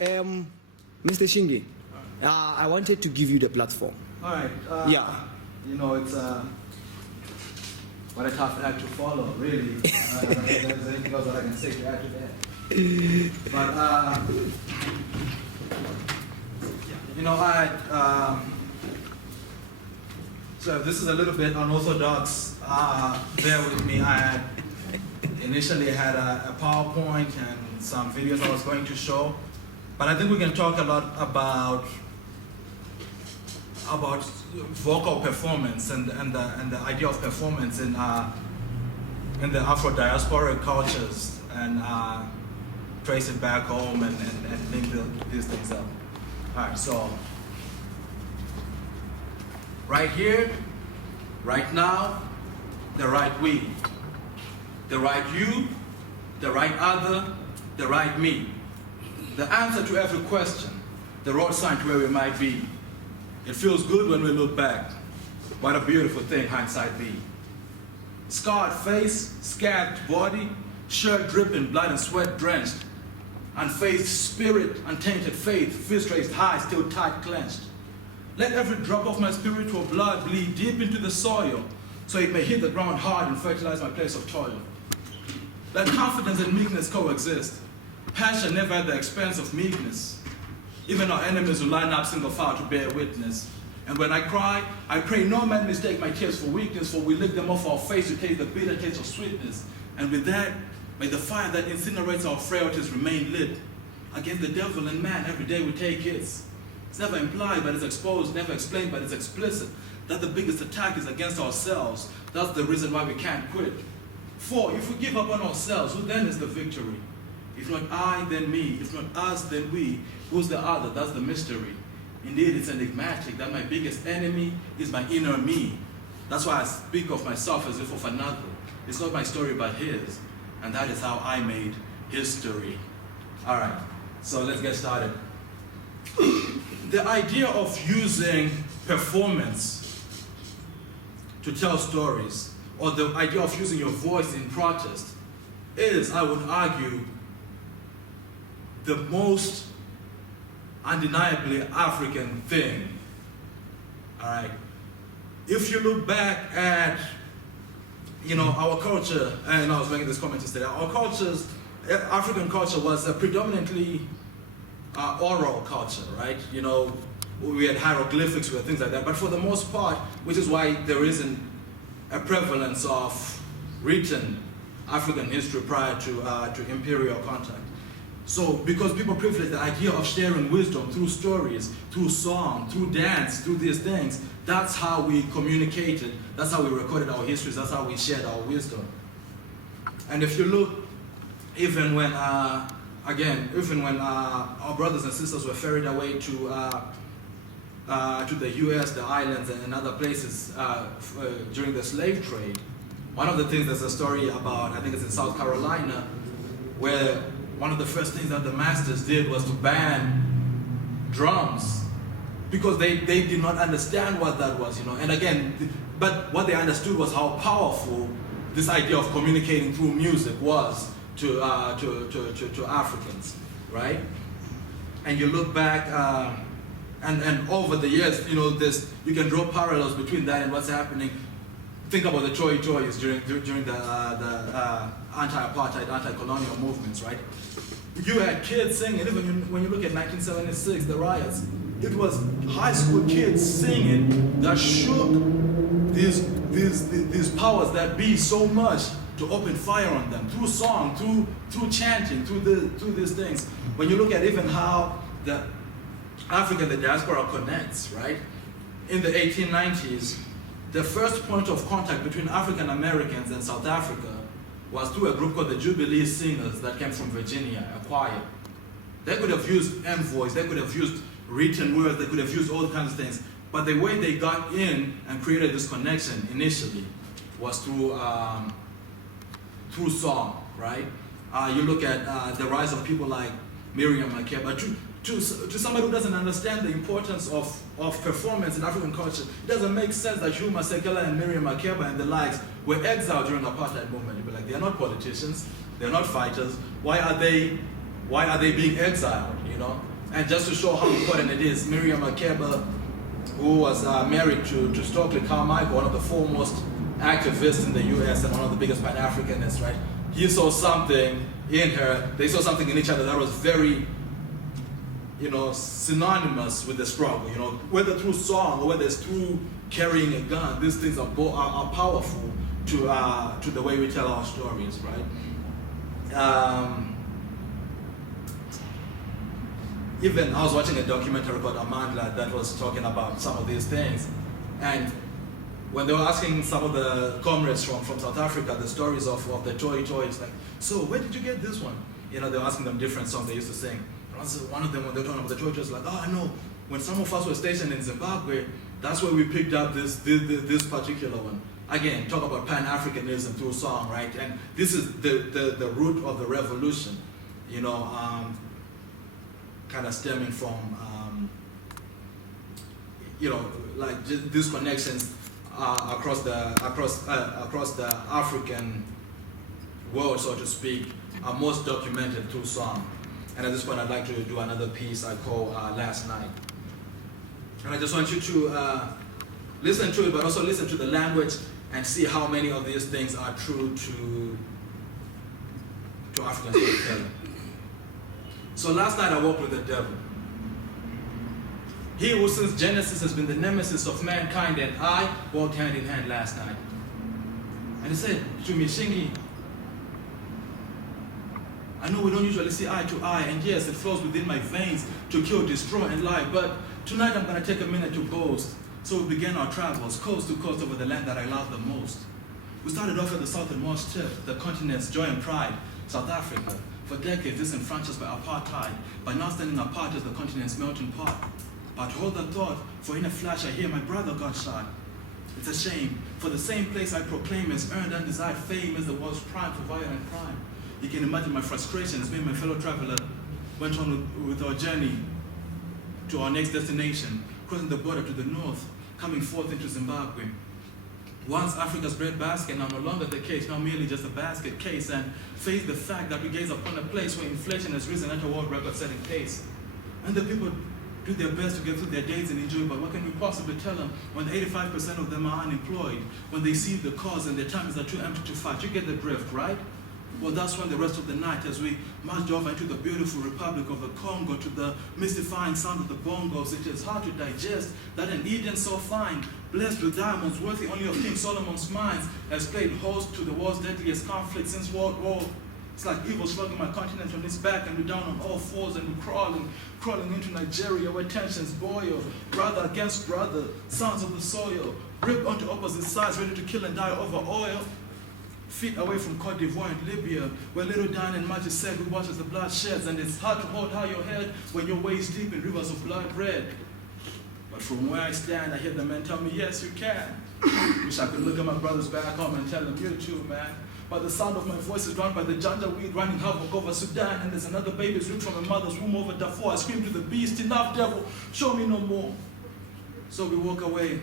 Mr. Shingi, I wanted to give you the platform. All right. Yeah. You know, it's what a tough act to follow, really. I don't know if there's anything else that I can say to add to that. But, you know, so this is a little bit unorthodox. Bear with me. I initially had a PowerPoint and some videos I was going to show. But I think we can talk a lot about vocal performance and the idea of performance in the Afro-Diasporic cultures, and trace it back home and link these things up. All right, so right here, right now, the right we, the right you, the right other, the right me. The answer to every question, the road sign to where we might be. It feels good when we look back. What a beautiful thing hindsight be. Scarred face, scabbed body, shirt dripping, blood and sweat drenched. Unfazed spirit, untainted faith, fist raised high, still tight clenched. Let every drop of my spiritual blood bleed deep into the soil, so it may hit the ground hard and fertilize my place of toil. Let confidence and meekness coexist. Passion never at the expense of meekness. Even our enemies will line up single file to bear witness. And when I cry, I pray no man mistake my tears for weakness, for we lick them off our face to taste the bitter taste of sweetness. And with that, may the fire that incinerates our frailties remain lit. Against the devil and man, every day we take hits. It's never implied, but it's exposed, never explained, but it's explicit, that the biggest attack is against ourselves. That's the reason why we can't quit. For if we give up on ourselves, who then is the victory? If not I, then me. If not us, then we. Who's the other? That's the mystery. Indeed, it's enigmatic that my biggest enemy is my inner me. That's why I speak of myself as if of another. It's not my story, but his. And that is how I made history. All right, so let's get started. The idea of using performance to tell stories, or the idea of using your voice in protest, is, I would argue, the most undeniably African thing. All right. If you look back at, you know, our culture, and I was making this comment yesterday, our cultures, African culture was a predominantly oral culture, right? You know, we had hieroglyphics, we had things like that, but for the most part, which is why there isn't a prevalence of written African history prior to imperial contact. So, because people privilege the idea of sharing wisdom through stories, through song, through dance, through these things, that's how we communicated, that's how we recorded our histories, that's how we shared our wisdom. And if you look, even when our brothers and sisters were ferried away to the US, the islands, and other places during the slave trade, one of the things, there's a story about, I think it's in South Carolina, where one of the first things that the masters did was to ban drums, because they did not understand what that was, you know. And again, but what they understood was how powerful this idea of communicating through music was to Africans, right? And you look back, and over the years, you know, you can draw parallels between that and what's happening. Think about the Toy Toys during the anti-apartheid, anti-colonial movements, right? You had kids singing, even when you look at 1976, the riots, it was high school kids singing that shook these powers that be so much to open fire on them through song, through chanting, through these things. When you look at even how the African, the diaspora connects, right? In the 1890s, the first point of contact between African Americans and South Africa was through a group called the Jubilee Singers that came from Virginia, a choir. They could have used envoys, they could have used written words, they could have used all kinds of things, but the way they got in and created this connection initially was through song, right? You look at the rise of people like Miriam Makeba. To somebody who doesn't understand the importance of performance in African culture, it doesn't make sense that Hugh Masekela and Miriam Makeba and the likes were exiled during the apartheid movement. You'd be like, they're not politicians, they're not fighters. Why are they being exiled, you know? And just to show how important it is, Miriam Makeba, who was married to Stokely Carmichael, one of the foremost activists in the US and one of the biggest Pan-Africanists, right? He saw something in her, they saw something in each other that was very, synonymous with the struggle, whether through song or whether it's through carrying a gun. These things are powerful to the way we tell our stories, right? Even I was watching a documentary called Amandla that was talking about some of these things, and when they were asking some of the comrades from South Africa the stories of the toy, it's like, so where did you get this one? They were asking them different songs they used to sing. One of them, when they were talking about the toy, was like, oh, I know, when some of us were stationed in Zimbabwe, that's where we picked up this particular one. Again, talk about Pan-Africanism through song, right? And this is the root of the revolution, kind of stemming from, like these connections across the African world, so to speak, are most documented through song. And at this point, I'd like to do another piece I call Last Night. And I just want you to listen to it, but also listen to the language and see how many of these things are true to African storytelling. So last night I walked with the devil. He who since Genesis has been the nemesis of mankind and I walked hand in hand last night. And he said to me, Shingi, I know we don't usually see eye to eye, and yes, it flows within my veins to kill, destroy, and lie, but tonight I'm going to take a minute to boast. So we began our travels, coast to coast over the land that I love the most. We started off at the southernmost tip, the continent's joy and pride, South Africa. For decades, disenfranchised by apartheid, but now standing apart as the continent's melting pot. But hold the thought, for in a flash I hear my brother got shot. It's a shame, for the same place I proclaim has earned undesired fame as the world's prime for violent crime. You can imagine my frustration as me and my fellow traveler went on with our journey to our next destination, crossing the border to the north, coming forth into Zimbabwe. Once Africa's breadbasket, now no longer the case, now merely just a basket case, and face the fact that we gaze upon a place where inflation has risen at a world record-setting pace. And the people do their best to get through their days and enjoy, but what can we possibly tell them when 85% of them are unemployed, when they see the cause and their times are too empty to fight? You get the drift, right? Well, that's when the rest of the night, as we marched off into the beautiful Republic of the Congo to the mystifying sound of the bongos, it is hard to digest that an Eden so fine, blessed with diamonds, worthy only of King Solomon's mines, has played host to the world's deadliest conflict since World War. It's like evil slugging my continent on its back, and we're down on all fours, and we're crawling into Nigeria where tensions boil, brother against brother, sons of the soil, rip onto opposite sides, ready to kill and die over oil. Feet away from Cote d'Ivoire and Libya, where little Dan and Majesty who watches the blood sheds, and it's hard to hold high your head when you're waist deep in rivers of blood red. But from where I stand, I hear the men tell me, yes, you can. Wish I could look at my brothers back home and tell them, you too, man. But the sound of my voice is drowned by the janja weed running havoc over Sudan, and there's another baby's ripped from a mother's womb over Darfur. I scream to the beast, enough, devil, show me no more. So we walk away.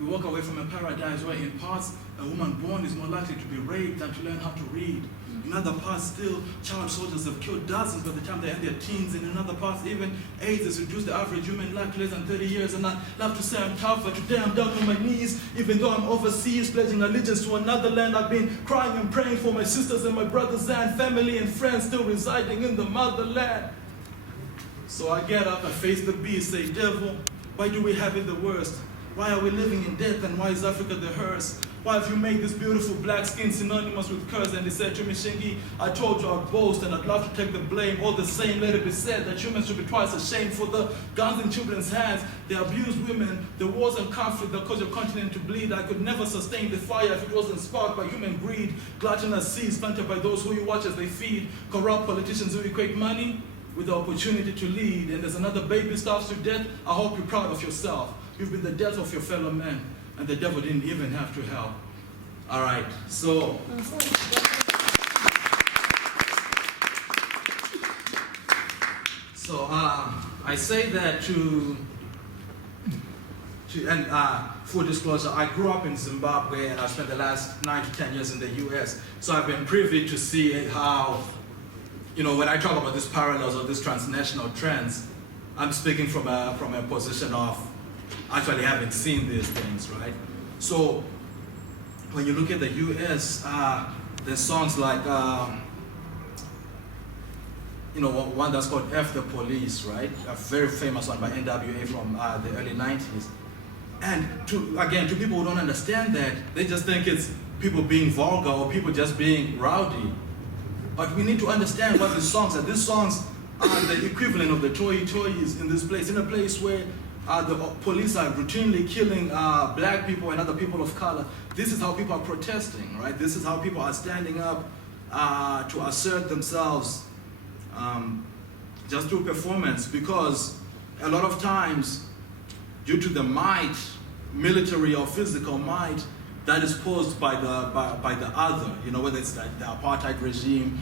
We walk away from a paradise where in parts a woman born is more likely to be raped than to learn how to read. In other parts still, child soldiers have killed dozens by the time they end their teens. And in other parts even, AIDS has reduced the average human life to less than 30 years. And I love to say I'm tough, but today I'm down on my knees. Even though I'm overseas, pledging allegiance to another land, I've been crying and praying for my sisters and my brothers and family and friends still residing in the motherland. So I get up, I face the beast, say, devil, why do we have it the worst? Why are we living in death, and why is Africa the hearse? Why have you made this beautiful black skin synonymous with curse? And they said to me, Shingi, I told you I'd boast and I'd love to take the blame. All the same, let it be said that humans should be twice ashamed for the guns in children's hands, the abused women, the wars and conflict that cause your continent to bleed. I could never sustain the fire if it wasn't sparked by human greed, gluttonous seeds planted by those who you watch as they feed, corrupt politicians who equate money with the opportunity to lead. And there's another baby starves to death. I hope you're proud of yourself. You've been the death of your fellow men, and the devil didn't even have to help. All right, so. I say that full disclosure, I grew up in Zimbabwe, and I spent the last 9 to 10 years in the US. So I've been privy to see how, when I talk about these parallels or these transnational trends, I'm speaking from a position of actually having seen these things, right? So when you look at the US, there's songs like, one that's called F the Police, right? A very famous one by NWA from the early 90s. And to people who don't understand that, they just think it's people being vulgar or people just being rowdy. But we need to understand what these songs are. These songs are the equivalent of the toys in this place, in a place where the police are routinely killing black people and other people of color. This is how people are protesting, right? This is how people are standing up to assert themselves just through performance, because a lot of times, due to the might, military or physical might, that is posed by the other, whether it's the apartheid regime,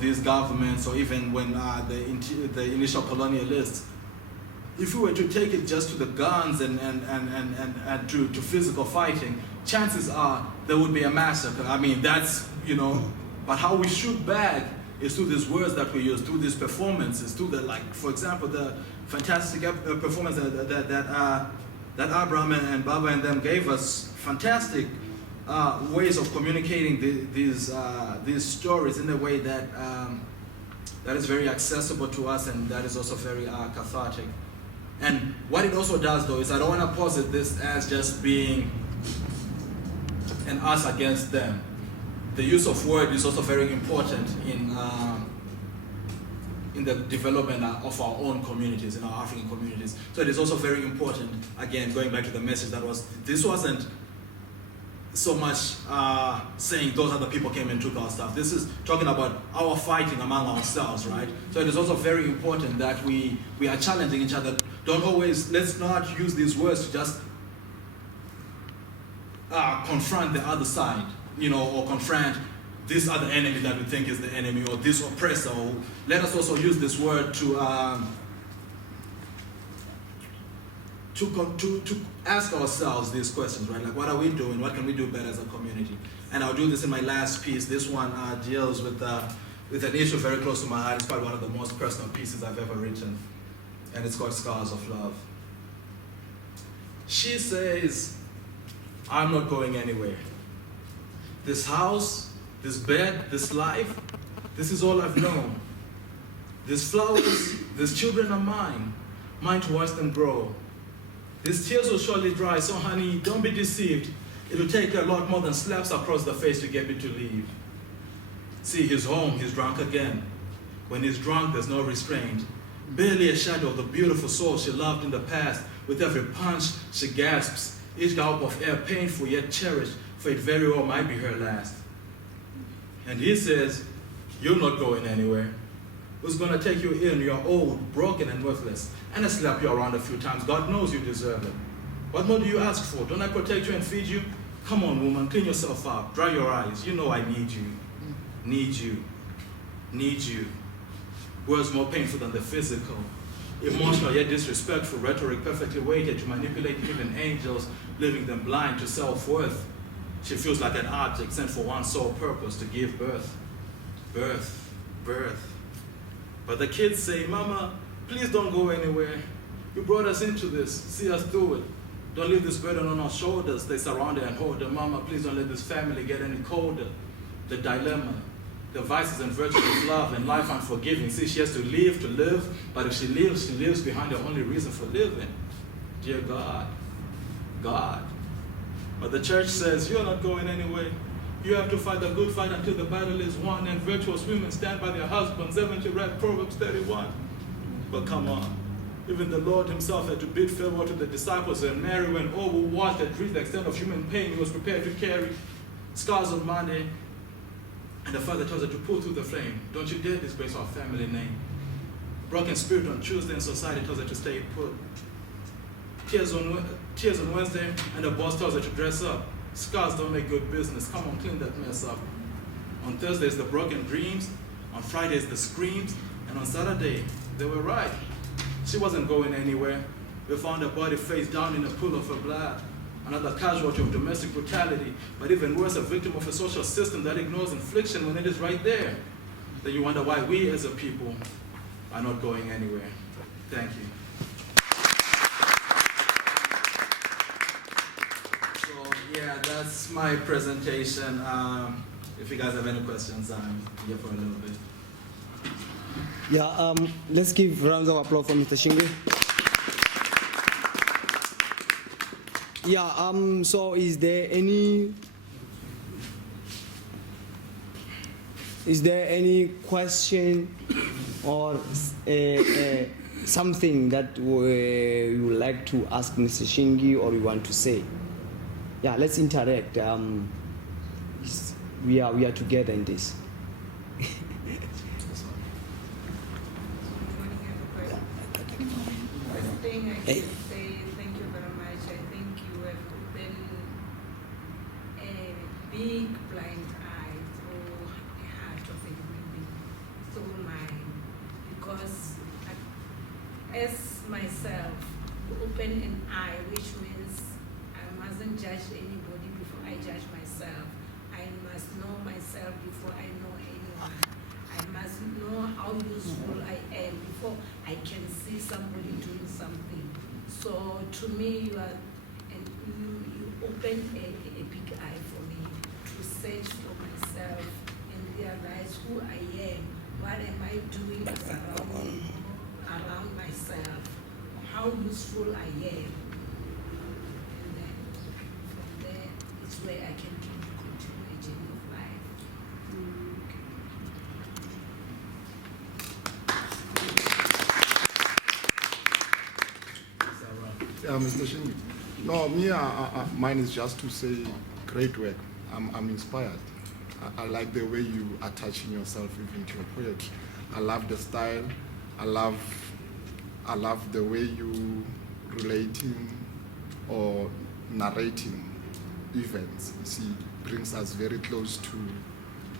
these governments, or even when the initial colonialists. If we were to take it just to the guns and to physical fighting, chances are there would be a massacre. I mean, that's, but how we shoot back is through these words that we use, through these performances, through for example, the fantastic performance that Abraham and Baba and them gave us, fantastic ways of communicating these stories in a way that is very accessible to us, and that is also very cathartic. And what it also does, though, is I don't want to posit this as just being an us against them. The use of word is also very important in the development of our own communities, in our African communities. So it is also very important, again, going back to the message this wasn't so much saying those other people came and took our stuff. This is talking about our fighting among ourselves, right? So it is also very important that we are challenging each other. Let's not use these words to just confront the other side, or confront this other enemy that we think is the enemy, or this oppressor. Or let us also use this word to ask ourselves these questions, right? Like, what are we doing? What can we do better as a community? And I'll do this in my last piece. This one deals with an issue very close to my heart. It's probably one of the most personal pieces I've ever written, and it's called Scars of Love. She says, I'm not going anywhere. This house, this bed, this life, this is all I've known. These flowers, these children are mine to watch them grow. These tears will surely dry, so honey, don't be deceived. It'll take a lot more than slaps across the face to get me to leave. See, he's home, he's drunk again. When he's drunk, there's no restraint. Barely a shadow of the beautiful soul she loved in the past. With every punch, she gasps, each gulp of air painful yet cherished, for it very well might be her last. And he says, you're not going anywhere. Who's gonna take you in? You're old, broken, and worthless. And I slap you around a few times. God knows you deserve it. What more do you ask for? Don't I protect you and feed you? Come on, woman, clean yourself up. Dry your eyes. You know I need you. Need you. Need you. Words more painful than the physical. Emotional yet disrespectful rhetoric perfectly weighted to manipulate even angels, leaving them blind to self-worth. She feels like an object sent for one sole purpose, to give birth. Birth. Birth. But the kids say, Mama, please don't go anywhere. You brought us into this. See us through it. Don't leave this burden on our shoulders. They surround her and hold her. Mama, please don't let this family get any colder. The dilemma. The vices and virtues of love and life unforgiving. See, she has to live, but if she lives behind the only reason for living. Dear God, God. But the church says, you're not going anywhere. You have to fight the good fight until the battle is won, and virtuous women stand by their husbands. Haven't you read Proverbs 31? But come on. Even the Lord himself had to bid farewell to the disciples, and Mary, when all were watched and reached the extent of human pain, he was prepared to carry scars on Monday. And the Father tells her to pull through the flame. Don't you dare disgrace our family name. Broken spirit on Tuesday, and society tells her to stay put. Tears on Wednesday, and the boss tells her to dress up. Scars don't make good business. Come on, clean that mess up. On Thursdays, the broken dreams. On Fridays, the screams. And on Saturday, they were right. She wasn't going anywhere. We found her body face down in a pool of her blood. Another casualty of domestic brutality, but even worse, a victim of a social system that ignores infliction when it is right there. then you wonder why we as a people are not going anywhere. Thank you. So yeah, that's my presentation. If you guys have any questions, I'm here for a little bit. Yeah, let's give rounds of applause for Mr. Shingi. Yeah, so is there any question or something that you would like to ask Mr. Shingi or you want to say? Yeah, let's interact. We are together in this. Hey. Say thank you very much. I think you have opened a big blind eye through the heart of a human being, through mine. Because as myself, open an eye, which means I mustn't judge anybody before I judge myself. I must know myself before I know anyone. I must know how useful I am before I can see somebody doing something. So to me, you open a big eye for me to search for myself and realize who I am, what am I doing around myself, how useful I am. And then from there, it's where I can continue a journey of life. Mr. Shingi. No, me, mine is just to say great work. I'm inspired. I like the way you are touching yourself even to your poetry. I love the style. I love the way you relating or narrating events. You see, brings us very close to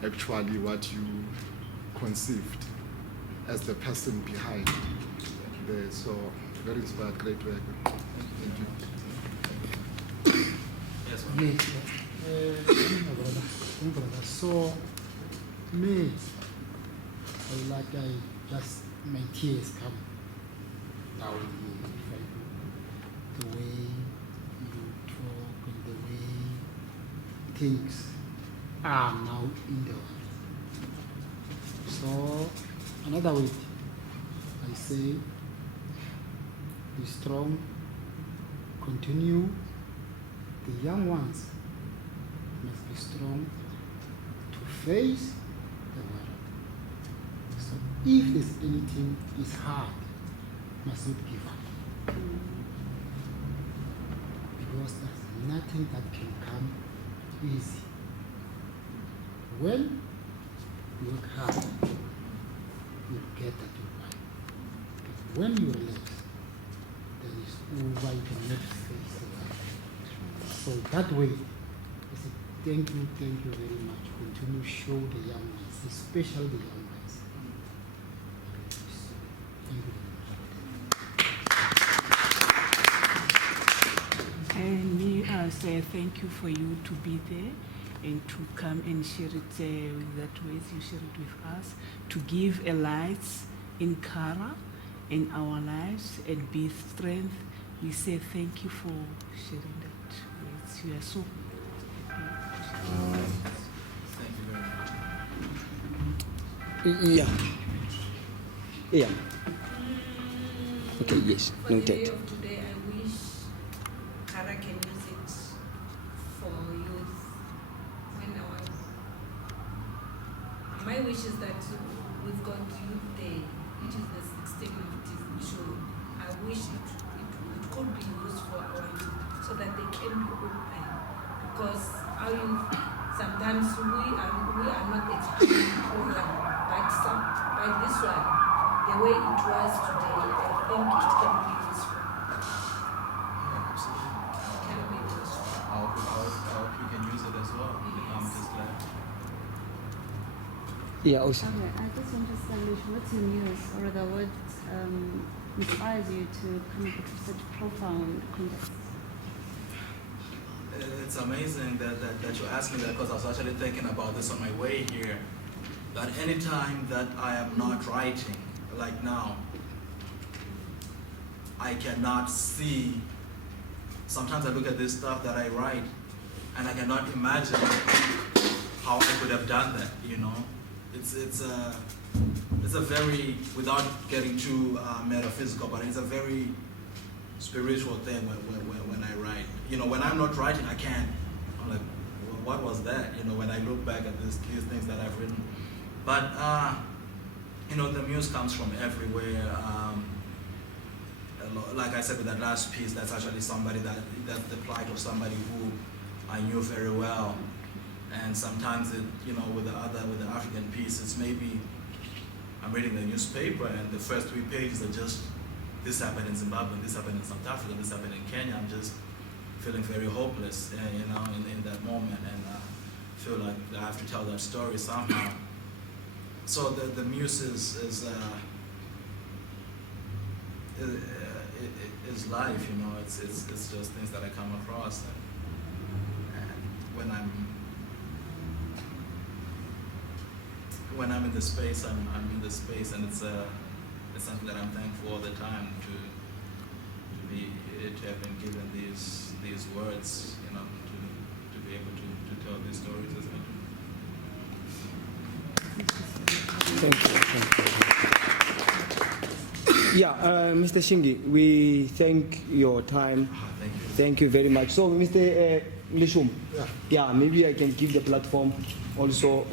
actually what you conceived as the person behind there. So very inspired, great work. Thank you. Yes, brother. So, me, I just, my tears come down here. The way you talk and the way things are now in the world. So, another way, I say, be strong, continue. The young ones must be strong to face the world. So if there's anything is hard, must not give up. Because there's nothing that can come easy. When you work hard, you get that you want. But when you relax, then it's over, you cannot face the world. So that way, I say thank you very much. Continue to show the young ones, especially the young ones. Thank you very much. And me, I say thank you for you to be there and to come and share it that way you share it with us, to give a light in Kara in our lives and be strength. We say thank you for sharing that. Yes, you are so happy. Thank you very much. Yeah. Okay, yes, For the noted. day of today, I wish Kara can use it for youth. My wish is that we've got Youth Day, which is the 16th of June. I wish it could be used for our youth so that they can be open. Because our youth, sometimes we are not experiencing the program, but this one, the way it was today, I think it can be useful. Yeah, absolutely. It can be useful. I hope you can use it as well. I'm just glad. Yeah, also. Okay, I just want to establish what's your news, or rather what inspires you to come up with such profound context? It's amazing that you asked me that, because I was actually thinking about this on my way here. that anytime that I am not writing, like now, I cannot see. Sometimes I look at this stuff that I write, and I cannot imagine how I could have done that. You know, it's a very, without getting too metaphysical, but it's a very spiritual thing when I write. You know, when I'm not writing, I can't. I'm like, well, what was that? You know, when I look back at these things that I've written. But you know, the muse comes from everywhere. Like I said with that last piece, that's actually somebody that's the plight of somebody who I knew very well. And sometimes it, you know, with the African piece, it's maybe I'm reading the newspaper and the first 3 pages are just, this happened in Zimbabwe, this happened in South Africa, this happened in Kenya. I'm just feeling very hopeless, you know, in that moment, and feel like I have to tell that story somehow. So the muse is life, you know. It's just things that I come across, and when I'm in the space, I'm in the space, and it's something that I'm thankful all the time to have been given these words, you know, to be able to tell these stories as I do. Thank you. Yeah, Mr. Shingi, we thank your time. Thank you. Thank you very much. So, Mr. Lishum, Yeah. yeah, maybe I can give the platform also.